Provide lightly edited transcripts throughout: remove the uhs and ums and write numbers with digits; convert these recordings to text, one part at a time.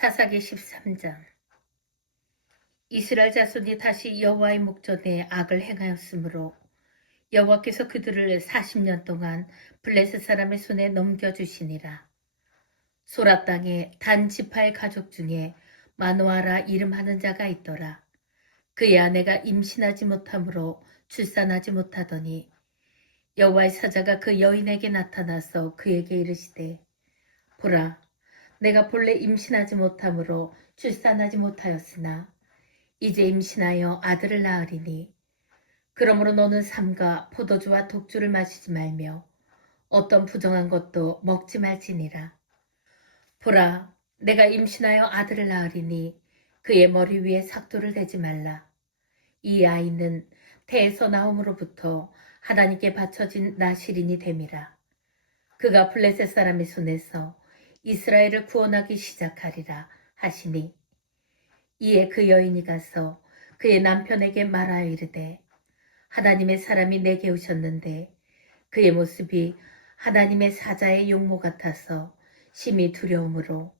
사사기 13장. 이스라엘 자손이 다시 여호와의 목전에 악을 행하였으므로 여호와께서 그들을 40년 동안 블레셋 사람의 손에 넘겨주시니라. 소라 땅에 단 지파의 가족 중에 마노아라 이름하는 자가 있더라. 그의 아내가 임신하지 못하므로 출산하지 못하더니 여호와의 사자가 그 여인에게 나타나서 그에게 이르시되, 보라, 내가 본래 임신하지 못하므로 출산하지 못하였으나 이제 임신하여 아들을 낳으리니 그러므로 너는 삼가 포도주와 독주를 마시지 말며 어떤 부정한 것도 먹지 말지니라. 보라, 내가 임신하여 아들을 낳으리니 그의 머리 위에 삭도를 대지 말라. 이 아이는 태에서 나옴으로부터 하나님께 바쳐진 나실인이 됨이라. 그가 블레셋 사람의 손에서 이스라엘을 구원하기 시작하리라 하시니, 이에 그 여인이 가서 그의 남편에게 말하여 이르되, 하나님의 사람이 내게 오셨는데 그의 모습이 하나님의 사자의 용모 같아서 심히 두려움으로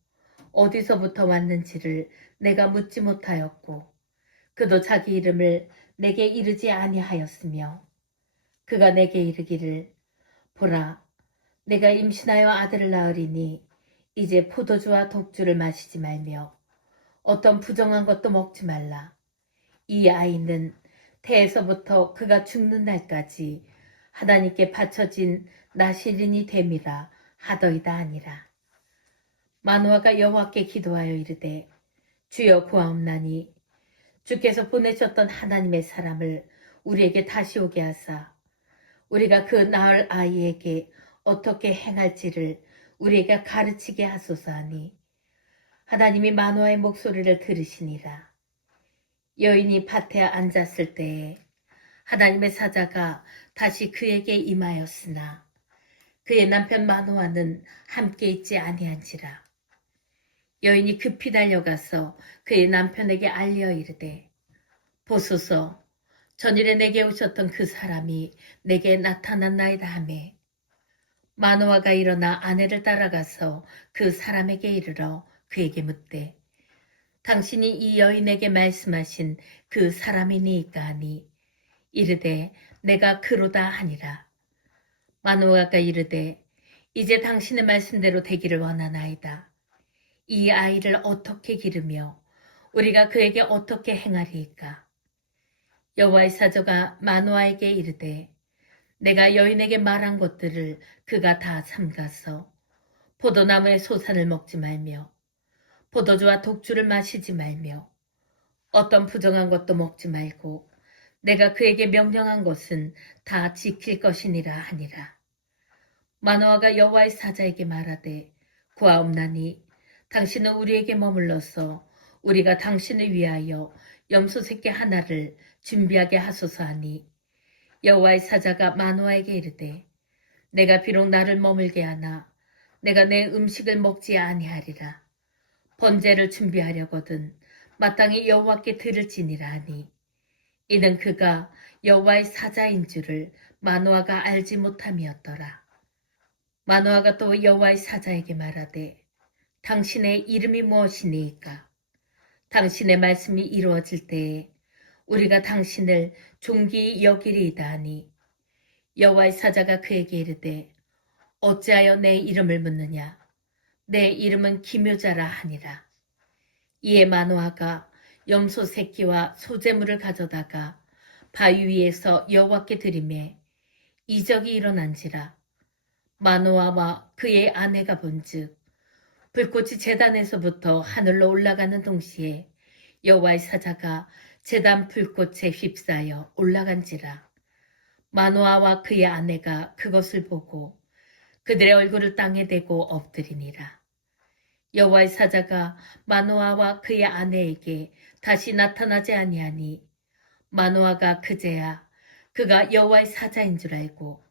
어디서부터 왔는지를 내가 묻지 못하였고 그도 자기 이름을 내게 이르지 아니하였으며, 그가 내게 이르기를, 보라, 내가 임신하여 아들을 낳으리니 이제 포도주와 독주를 마시지 말며 어떤 부정한 것도 먹지 말라. 이 아이는 태에서부터 그가 죽는 날까지 하나님께 바쳐진 나실인이 됨이라 하더이다 하니라. 마노아가 여호와께 기도하여 이르되, 주여 구하옵나니 주께서 보내셨던 하나님의 사람을 우리에게 다시 오게 하사 우리가 그 낳을 아이에게 어떻게 행할지를 우리에게 가르치게 하소서 하니, 하나님이 마노아의 목소리를 들으시니라. 여인이 밭에 앉았을 때에 하나님의 사자가 다시 그에게 임하였으나 그의 남편 마노아는 함께 있지 아니한지라. 여인이 급히 달려가서 그의 남편에게 알려 이르되, 보소서, 전일에 내게 오셨던 그 사람이 내게 나타났나이다 하매, 마노아가 일어나 아내를 따라가서 그 사람에게 이르러 그에게 묻되, 당신이 이 여인에게 말씀하신 그 사람이니이까 하니, 이르되 내가 그로다 하니라. 마노아가 이르되, 이제 당신의 말씀대로 되기를 원하나이다. 이 아이를 어떻게 기르며 우리가 그에게 어떻게 행하리이까? 여호와의 사자가 마노아에게 이르되, 내가 여인에게 말한 것들을 그가 다 삼가서 포도나무의 소산을 먹지 말며 포도주와 독주를 마시지 말며 어떤 부정한 것도 먹지 말고 내가 그에게 명령한 것은 다 지킬 것이니라 하니라. 마노아가 여호와의 사자에게 말하되, 구하옵나니 당신은 우리에게 머물러서 우리가 당신을 위하여 염소 새끼 하나를 준비하게 하소서 하니, 여호와의 사자가 마노아에게 이르되, 내가 비록 나를 머물게 하나 내가 내 음식을 먹지 아니하리라. 번제를 준비하려거든 마땅히 여호와께 드릴지니라 하니, 이는 그가 여호와의 사자인 줄을 마노아가 알지 못함이었더라. 마노아가 또 여호와의 사자에게 말하되, 당신의 이름이 무엇이니이까? 당신의 말씀이 이루어질 때에 우리가 당신을 존귀히 여기리이다 하니, 여호와의 사자가 그에게 이르되, 어찌하여 내 이름을 묻느냐? 내 이름은 기묘자라 하니라. 이에 마노아가 염소 새끼와 소재물을 가져다가 바위 위에서 여호와께 드리매 이적이 일어난지라. 마노아와 그의 아내가 본즉 불꽃이 제단에서부터 하늘로 올라가는 동시에 여호와의 사자가 제단 불꽃에 휩싸여 올라간지라. 마노아와 그의 아내가 그것을 보고 그들의 얼굴을 땅에 대고 엎드리니라. 여호와의 사자가 마노아와 그의 아내에게 다시 나타나지 아니하니, 마노아가 그제야 그가 여호와의 사자인 줄 알고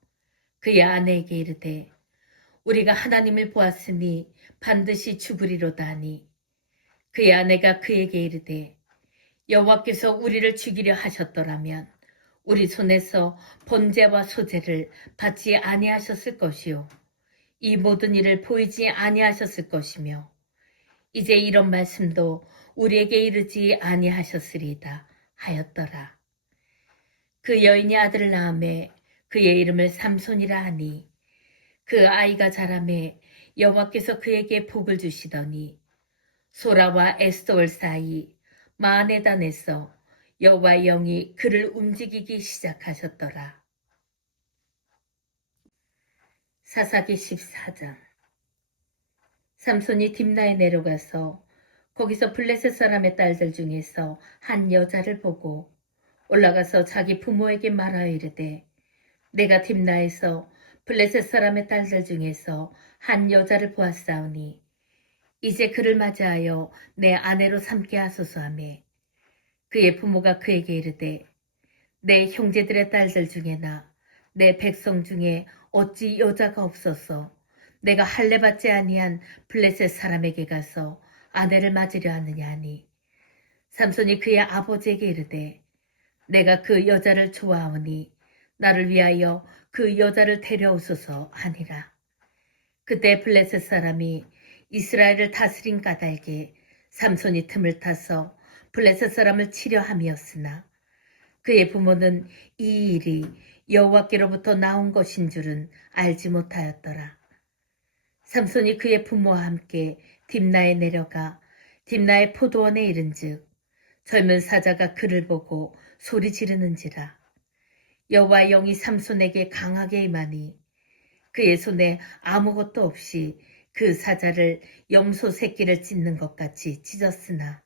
그의 아내에게 이르되, 우리가 하나님을 보았으니 반드시 죽으리로다 하니, 그의 아내가 그에게 이르되, 여호와께서 우리를 죽이려 하셨더라면 우리 손에서 번제와 소제를 받지 아니하셨을 것이요 이 모든 일을 보이지 아니하셨을 것이며, 이제 이런 말씀도 우리에게 이르지 아니하셨으리다 하였더라. 그 여인이 아들을 낳음에 그의 이름을 삼손이라 하니 그 아이가 자라매 여호와께서 그에게 복을 주시더니 소라와 에스돌 사이 마하네단에서 여호와의 영이 그를 움직이기 시작하셨더라. 사사기 14장. 삼손이 딥나에 내려가서 거기서 블레셋 사람의 딸들 중에서 한 여자를 보고 올라가서 자기 부모에게 말하여 이르되 내가 딥나에서 블레셋 사람의 딸들 중에서 한 여자를 보았사오니 이제 그를 맞이하여 내 아내로 삼게 하소서 하매 그의 부모가 그에게 이르되 내 형제들의 딸들 중에나 내 백성 중에 어찌 여자가 없어서 내가 할례받지 아니한 블레셋 사람에게 가서 아내를 맞으려 하느냐 하니 삼손이 그의 아버지에게 이르되 내가 그 여자를 좋아하오니 나를 위하여 그 여자를 데려오소서 하니라. 그때 블레셋 사람이 이스라엘을 다스린 까닭에 삼손이 틈을 타서 블레셋 사람을 치려 함이었으나 그의 부모는 이 일이 여호와께로부터 나온 것인 줄은 알지 못하였더라. 삼손이 그의 부모와 함께 딥나에 내려가 딥나의 포도원에 이른즉 젊은 사자가 그를 보고 소리 지르는지라. 여호와의 영이 삼손에게 강하게 임하니 그의 손에 아무것도 없이 그 사자를 염소 새끼를 찢는 것 같이 찢었으나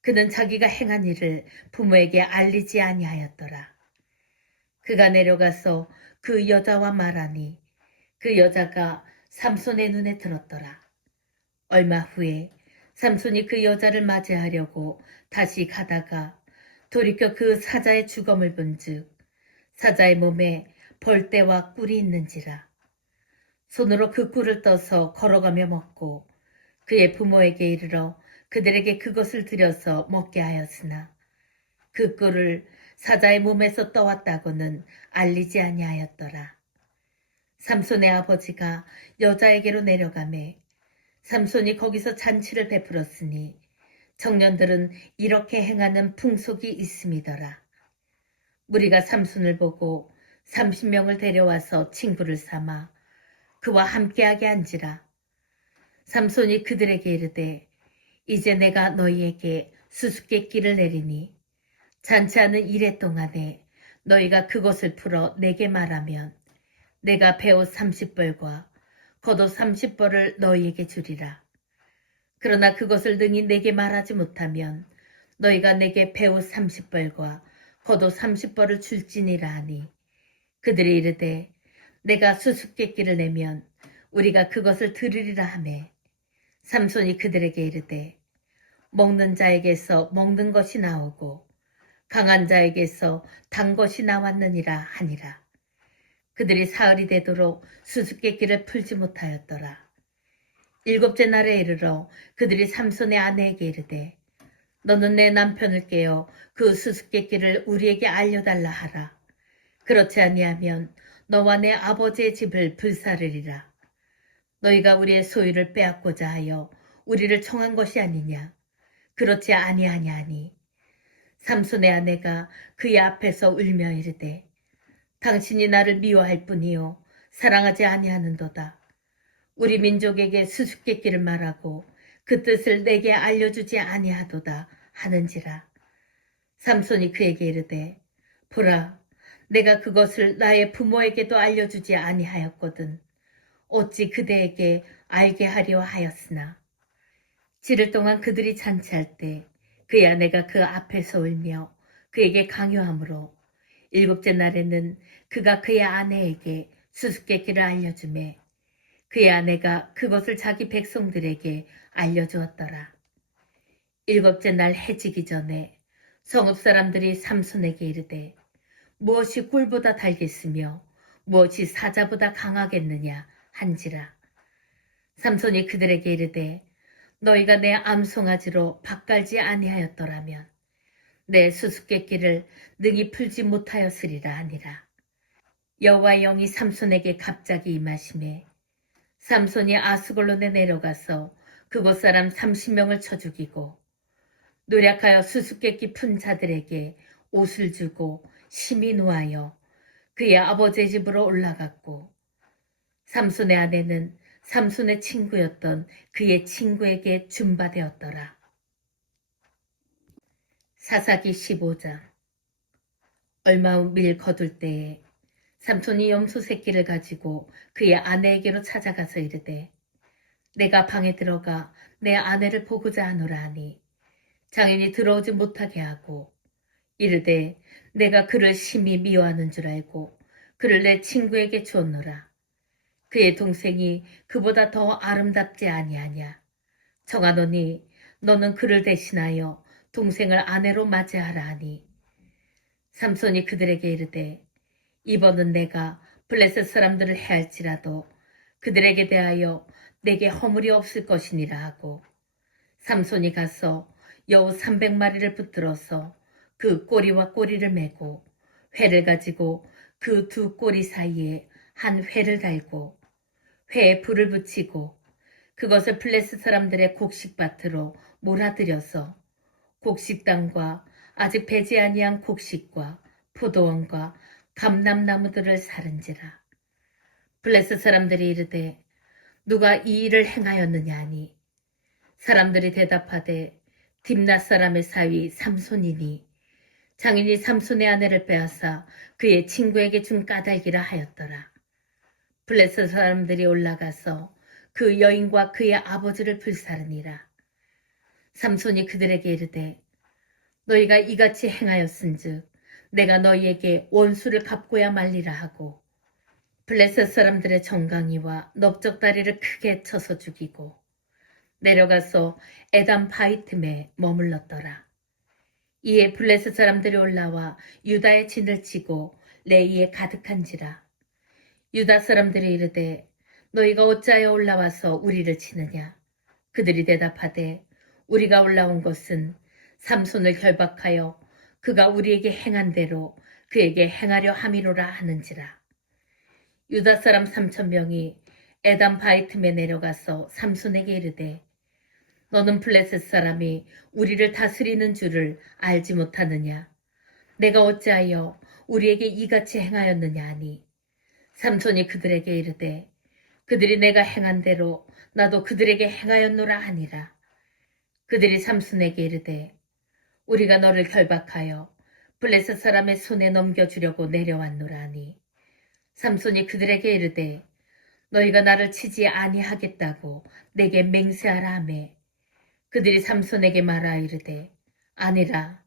그는 자기가 행한 일을 부모에게 알리지 아니하였더라. 그가 내려가서 그 여자와 말하니 그 여자가 삼손의 눈에 들었더라. 얼마 후에 삼손이 그 여자를 맞이하려고 다시 가다가 돌이켜 그 사자의 주검을 본즉 사자의 몸에 벌떼와 꿀이 있는지라. 손으로 그 꿀을 떠서 걸어가며 먹고 그의 부모에게 이르러 그들에게 그것을 들여서 먹게 하였으나 그 꿀을 사자의 몸에서 떠왔다고는 알리지 아니하였더라. 삼손의 아버지가 여자에게로 내려가매 삼손이 거기서 잔치를 베풀었으니 청년들은 이렇게 행하는 풍속이 있음이더라. 무리가 삼손을 보고 30명을 데려와서 친구를 삼아 그와 함께하게 한지라. 삼손이 그들에게 이르되 이제 내가 너희에게 수수께끼를 내리니 잔치하는 이래 동안에 너희가 그것을 풀어 내게 말하면 내가 베옷 30벌과 겉옷 30벌을 너희에게 주리라. 그러나 그것을 능히 내게 말하지 못하면 너희가 내게 베옷 30벌과 겉옷 30벌을 줄지니라 하니 그들이 이르되 내가 수수께끼를 내면 우리가 그것을 들으리라 하매 삼손이 그들에게 이르되 먹는 자에게서 먹는 것이 나오고 강한 자에게서 단 것이 나왔느니라 하니라. 그들이 사흘이 되도록 수수께끼를 풀지 못하였더라. 7째 날에 이르러 그들이 삼손의 아내에게 이르되 너는 내 남편을 깨어 그 수수께끼를 우리에게 알려달라 하라. 그렇지 아니하면 너와 내 아버지의 집을 불사르리라. 너희가 우리의 소유를 빼앗고자 하여 우리를 청한 것이 아니냐. 그렇지 아니하냐 하니 삼손의 아내가 그의 앞에서 울며 이르되 당신이 나를 미워할 뿐이요 사랑하지 아니하는도다. 우리 민족에게 수수께끼를 말하고 그 뜻을 내게 알려주지 아니하도다 하는지라. 삼손이 그에게 이르되 보라 내가 그것을 나의 부모에게도 알려주지 아니하였거든 어찌 그대에게 알게 하려 하였으나 지를 동안 그들이 잔치할 때 그의 아내가 그 앞에서 울며 그에게 강요하므로 7째 날에는 그가 그의 아내에게 수수께끼를 알려주매 그의 아내가 그것을 자기 백성들에게 알려주었더라. 7째 날 해지기 전에 성읍 사람들이 삼손에게 이르되 무엇이 꿀보다 달겠으며 무엇이 사자보다 강하겠느냐 한지라. 삼손이 그들에게 이르되 너희가 내 암송아지로 밭갈지 아니하였더라면 내 수수께끼를 능히 풀지 못하였으리라 하니라. 여호와의 영이 삼손에게 갑자기 임하시매 삼손이 아스골론에 내려가서 그곳 사람 30명을 쳐 죽이고 노력하여 수수께끼 푼 자들에게 옷을 주고 심히 노하여 그의 아버지의 집으로 올라갔고 삼손의 아내는 삼손의 친구였던 그의 친구에게 준바되었더라. 사사기 15장. 얼마 후 밀 거둘 때에 삼손이 염소 새끼를 가지고 그의 아내에게로 찾아가서 이르되 내가 방에 들어가 내 아내를 보고자 하노라 하니 장인이 들어오지 못하게 하고 이르되 내가 그를 심히 미워하는 줄 알고 그를 내 친구에게 주었노라. 그의 동생이 그보다 더 아름답지 아니하냐. 정하노니 너는 그를 대신하여 동생을 아내로 맞이하라 하니 삼손이 그들에게 이르되 이번은 내가 블레셋 사람들을 해할지라도 그들에게 대하여 내게 허물이 없을 것이니라 하고 삼손이 가서 여우 300마리를 붙들어서 그 꼬리와 꼬리를 메고 회를 가지고 그 두 꼬리 사이에 한 회를 달고 회에 불을 붙이고 그것을 블레셋 사람들의 곡식밭으로 몰아들여서 곡식당과 아직 배지 아니한 곡식과 포도원과 감람나무들을 사른지라. 블레셋 사람들이 이르되 누가 이 일을 행하였느냐 하니 사람들이 대답하되 딥낫 사람의 사위 삼손이니 장인이 삼손의 아내를 빼앗아 그의 친구에게 준 까닭이라 하였더라. 블레셋 사람들이 올라가서 그 여인과 그의 아버지를 불사르니라. 삼손이 그들에게 이르되 너희가 이같이 행하였은즉 내가 너희에게 원수를 갚고야 말리라 하고 블레셋 사람들의 정강이와 넓적다리를 크게 쳐서 죽이고 내려가서 에담 바이틈에 머물렀더라. 이에 블레셋 사람들이 올라와 유다의 진을 치고 레이에 가득한지라. 유다 사람들이 이르되 너희가 어찌하여 올라와서 우리를 치느냐. 그들이 대답하되 우리가 올라온 것은 삼손을 결박하여 그가 우리에게 행한 대로 그에게 행하려 함이로라 하는지라. 유다 사람 3,000명이 에담 바이틈에 내려가서 삼손에게 이르되 너는 블레셋 사람이 우리를 다스리는 줄을 알지 못하느냐. 내가 어찌하여 우리에게 이같이 행하였느냐 하니 삼손이 그들에게 이르되 그들이 내가 행한 대로 나도 그들에게 행하였노라 하니라. 그들이 삼손에게 이르되 우리가 너를 결박하여 블레셋 사람의 손에 넘겨주려고 내려왔노라 하니 삼손이 그들에게 이르되 너희가 나를 치지 아니하겠다고 내게 맹세하라 하매 그들이 삼손에게 말하 이르되 아니라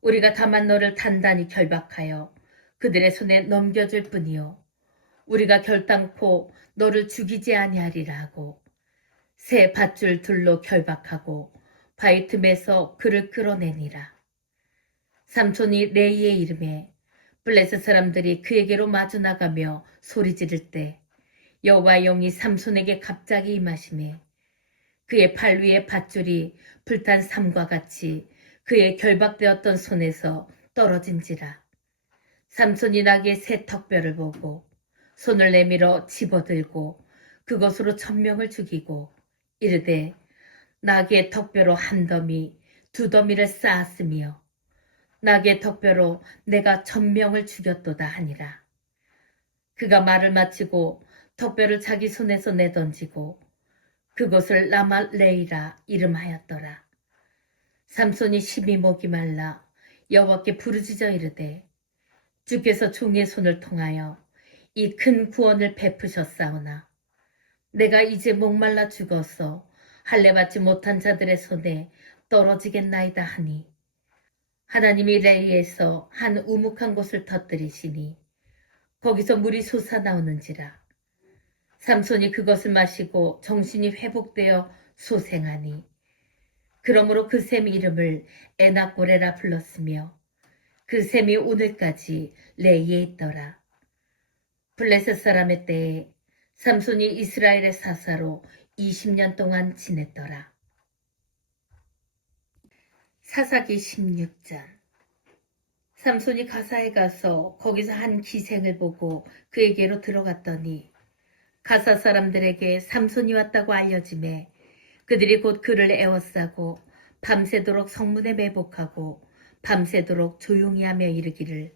우리가 다만 너를 단단히 결박하여 그들의 손에 넘겨줄 뿐이요 우리가 결단코 너를 죽이지 아니하리라 하고 새 밧줄 둘로 결박하고 바이틈에서 그를 끌어내니라. 삼손이 레이의 이름에 블레셋 사람들이 그에게로 마주 나가며 소리 지를 때 여호와의 영이 삼손에게 갑자기 임하시매 그의 팔 위에 밧줄이 불탄 삼과 같이 그의 결박되었던 손에서 떨어진지라. 삼손이 나귀의 새 턱뼈를 보고 손을 내밀어 집어들고 그것으로 1,000명을 죽이고 이르되 나귀의 턱뼈로 한 더미 두 더미를 쌓았으며 나귀의 턱뼈로 내가 1,000명을 죽였도다 하니라. 그가 말을 마치고 턱뼈를 자기 손에서 내던지고 그것을 라말레이라 이름하였더라. 삼손이 심히 목이 말라 여호와께 부르짖어 이르되 주께서 종의 손을 통하여 이 큰 구원을 베푸셨사오나 내가 이제 목말라 죽어서 할례받지 못한 자들의 손에 떨어지겠나이다 하니 하나님이 레이에서 한 우묵한 곳을 터뜨리시니 거기서 물이 솟아나오는지라. 삼손이 그것을 마시고 정신이 회복되어 소생하니 그러므로 그 샘 이름을 에낙고레라 불렀으며 그 샘이 오늘까지 레이에 있더라. 블레셋 사람의 때에 삼손이 이스라엘의 사사로 20년 동안 지냈더라. 사사기 16장. 삼손이 가사에 가서 거기서 한 기생을 보고 그에게로 들어갔더니 가사 사람들에게 삼손이 왔다고 알려지매 그들이 곧 그를 에워싸고 밤새도록 성문에 매복하고 밤새도록 조용히 하며 이르기를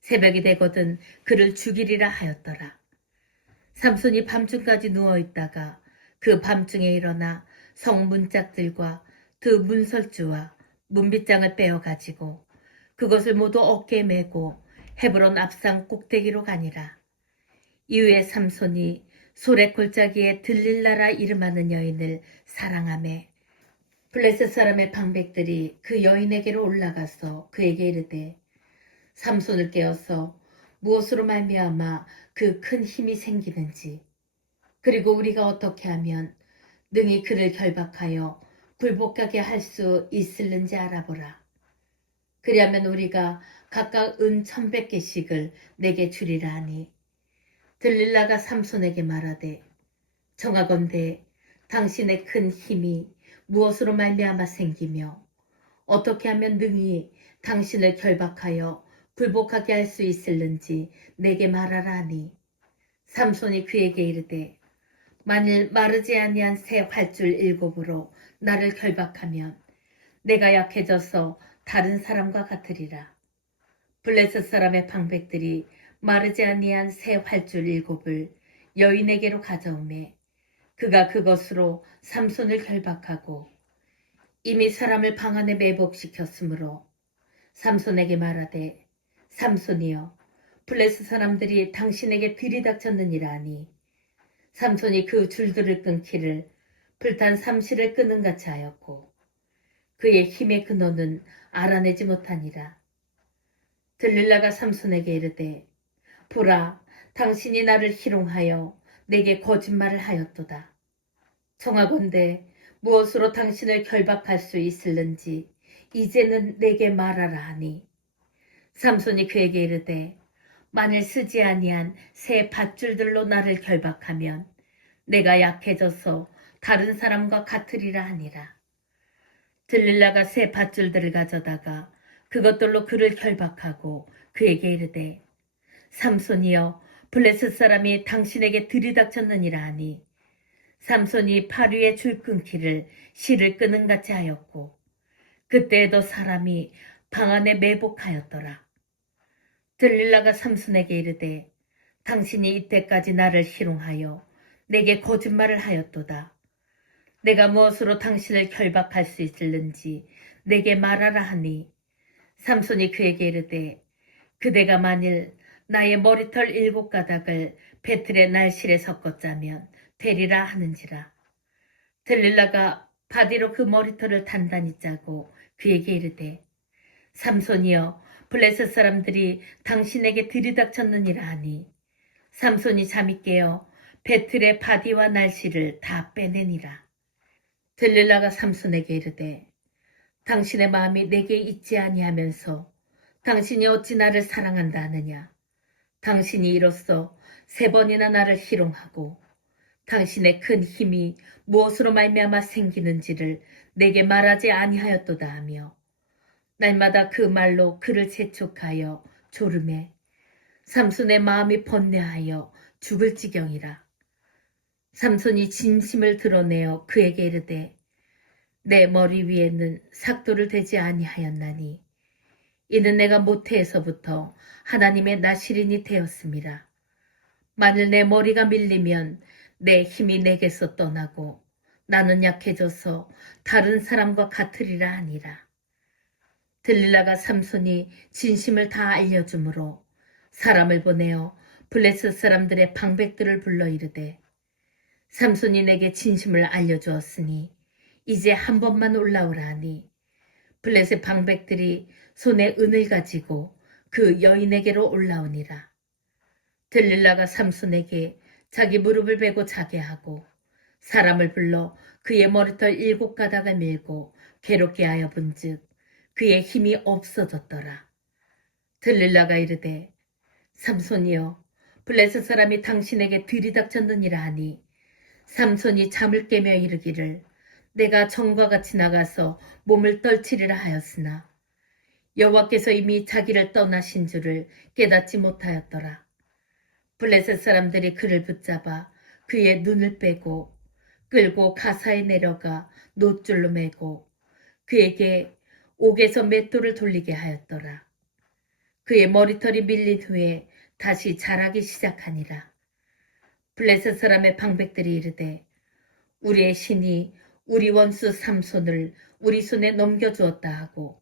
새벽이 되거든 그를 죽이리라 하였더라. 삼손이 밤중까지 누워있다가 그 밤중에 일어나 성문짝들과 두 문설주와 문빗장을 빼어가지고 그것을 모두 어깨에 메고 헤브론 앞산 꼭대기로 가니라. 이후에 삼손이 소래 골짜기에 들릴라라 이름하는 여인을 사랑하매 블레셋 사람의 방백들이 그 여인에게로 올라가서 그에게 이르되 삼손을 깨어서 무엇으로 말미암아 그 큰 힘이 생기는지 그리고 우리가 어떻게 하면 능히 그를 결박하여 굴복하게 할 수 있을는지 알아보라. 그리하면 우리가 각각 은 1,100개씩을 내게 주리라 하니 들릴라가 삼손에게 말하되 정하건대 당신의 큰 힘이 무엇으로 말미암아 생기며 어떻게 하면 능히 당신을 결박하여 굴복하게 할 수 있을는지 내게 말하라 하니 삼손이 그에게 이르되 만일 마르지 아니한 새 활줄 7으로 나를 결박하면 내가 약해져서 다른 사람과 같으리라. 블레셋 사람의 방백들이 마르지 아니한 새 활줄 7을 여인에게로 가져오매 그가 그것으로 삼손을 결박하고 이미 사람을 방 안에 매복시켰으므로 삼손에게 말하되 삼손이여 블레셋 사람들이 당신에게 들이닥쳤느니라 하니 삼손이 그 줄들을 끊기를 불탄 삼시를 끄는 같이 하였고 그의 힘의 근원은 알아내지 못하니라. 들릴라가 삼손에게 이르되 보라 당신이 나를 희롱하여 내게 거짓말을 하였도다. 청하건대 무엇으로 당신을 결박할 수 있을는지 이제는 내게 말하라 하니 삼손이 그에게 이르되 만일 쓰지 아니한 새 밧줄들로 나를 결박하면 내가 약해져서 다른 사람과 같으리라 하니라. 들릴라가 새 밧줄들을 가져다가 그것들로 그를 결박하고 그에게 이르되 삼손이여 블레셋 사람이 당신에게 들이닥쳤느니라 하니 삼손이 팔 위에 줄 끊기를 실을 끄는 같이 하였고 그때에도 사람이 방 안에 매복하였더라. 들릴라가 삼손에게 이르되 당신이 이때까지 나를 희롱하여 내게 거짓말을 하였도다. 내가 무엇으로 당신을 결박할 수 있을는지 내게 말하라 하니 삼손이 그에게 이르되 그대가 만일 나의 머리털 7가닥을 배틀의 날실에 섞었자면 되리라 하는지라. 들릴라가 바디로 그 머리털을 단단히 짜고 그에게 이르되 삼손이여 블레셋 사람들이 당신에게 들이닥쳤느니라 하니 삼손이 잠이 깨어 배틀의 바디와 날씨를 다 빼내니라. 들릴라가 삼손에게 이르되 당신의 마음이 내게 있지 아니하면서 당신이 어찌 나를 사랑한다 하느냐. 당신이 이로써 3번이나 나를 희롱하고 당신의 큰 힘이 무엇으로 말미암아 생기는지를 내게 말하지 아니하였도다 하며 날마다 그 말로 그를 재촉하여 졸음해 삼손의 마음이 번뇌하여 죽을 지경이라. 삼손이 진심을 드러내어 그에게 이르되 내 머리 위에는 삭도를 대지 아니하였나니 이는 내가 모태에서부터 하나님의 나시린이 되었음이라. 만일 내 머리가 밀리면 내 힘이 내게서 떠나고 나는 약해져서 다른 사람과 같으리라 하니라. 들릴라가 삼손이 진심을 다 알려주므로 사람을 보내어 블레셋 사람들의 방백들을 불러 이르되 삼손이 내게 진심을 알려주었으니 이제 한 번만 올라오라 하니 블레셋 방백들이 손에 은을 가지고 그 여인에게로 올라오니라. 들릴라가 삼손에게 자기 무릎을 베고 자게 하고 사람을 불러 그의 머리털 7가닥을 밀고 괴롭게 하여 본즉 그의 힘이 없어졌더라. 들릴라가 이르되 삼손이여 블레셋 사람이 당신에게 들이닥쳤느니라 하니 삼손이 잠을 깨며 이르기를 내가 전과 같이 나가서 몸을 떨치리라 하였으나 여호와께서 이미 자기를 떠나신 줄을 깨닫지 못하였더라. 블레셋 사람들이 그를 붙잡아 그의 눈을 빼고 끌고 가사에 내려가 놋줄로 매고 그에게 옥에서 맷돌을 돌리게 하였더라. 그의 머리털이 밀린 후에 다시 자라기 시작하니라. 블레셋 사람의 방백들이 이르되 우리의 신이 우리 원수 삼손을 우리 손에 넘겨주었다 하고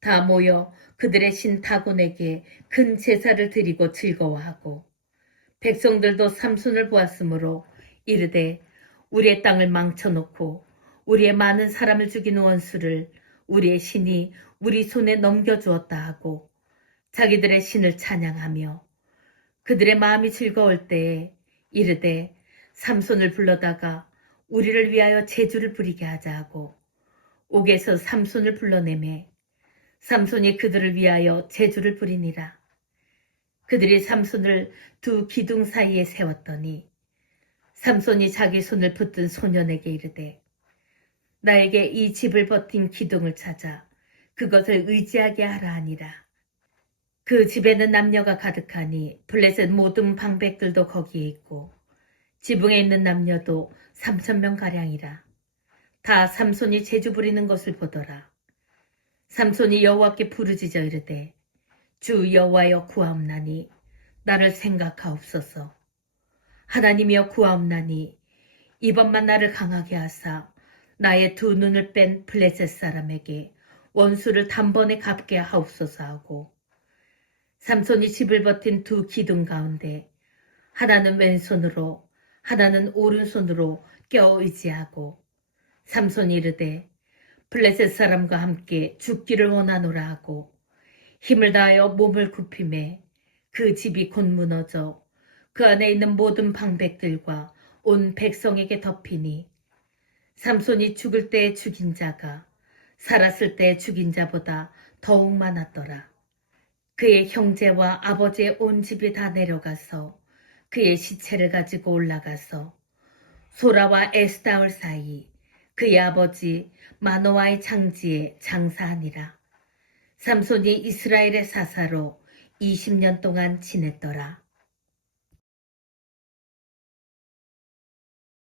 다 모여 그들의 신 다곤에게 큰 제사를 드리고 즐거워하고 백성들도 삼손을 보았으므로 이르되 우리의 땅을 망쳐놓고 우리의 많은 사람을 죽인 원수를 우리의 신이 우리 손에 넘겨주었다 하고 자기들의 신을 찬양하며 그들의 마음이 즐거울 때에 이르되 삼손을 불러다가 우리를 위하여 제주를 부리게 하자 하고 옥에서 삼손을 불러내매 삼손이 그들을 위하여 제주를 부리니라. 그들이 삼손을 두 기둥 사이에 세웠더니 삼손이 자기 손을 붙든 소년에게 이르되 나에게 이 집을 버틴 기둥을 찾아 그것을 의지하게 하라 하니라. 그 집에는 남녀가 가득하니 블레셋 모든 방백들도 거기에 있고 지붕에 있는 남녀도 3,000명가량이라. 다 삼손이 제주 부리는 것을 보더라. 삼손이 여호와께 부르짖어 이르되 주 여호와여 구하옵나니 나를 생각하옵소서. 하나님이여 구하옵나니 이번만 나를 강하게 하사 나의 두 눈을 뺀 블레셋 사람에게 원수를 단번에 갚게 하옵소서 하고 삼손이 집을 버틴 두 기둥 가운데 하나는 왼손으로 하나는 오른손으로 껴 의지하고 삼손이 이르되 블레셋 사람과 함께 죽기를 원하노라 하고 힘을 다하여 몸을 굽히매 그 집이 곧 무너져 그 안에 있는 모든 방백들과 온 백성에게 덮이니 삼손이 죽을 때에 죽인 자가 살았을 때에 죽인 자보다 더욱 많았더라. 그의 형제와 아버지의 온 집이 다 내려가서 그의 시체를 가지고 올라가서 소라와 에스다올 사이 그의 아버지 마노아의 장지에 장사하니라. 삼손이 이스라엘의 사사로 20년 동안 지냈더라.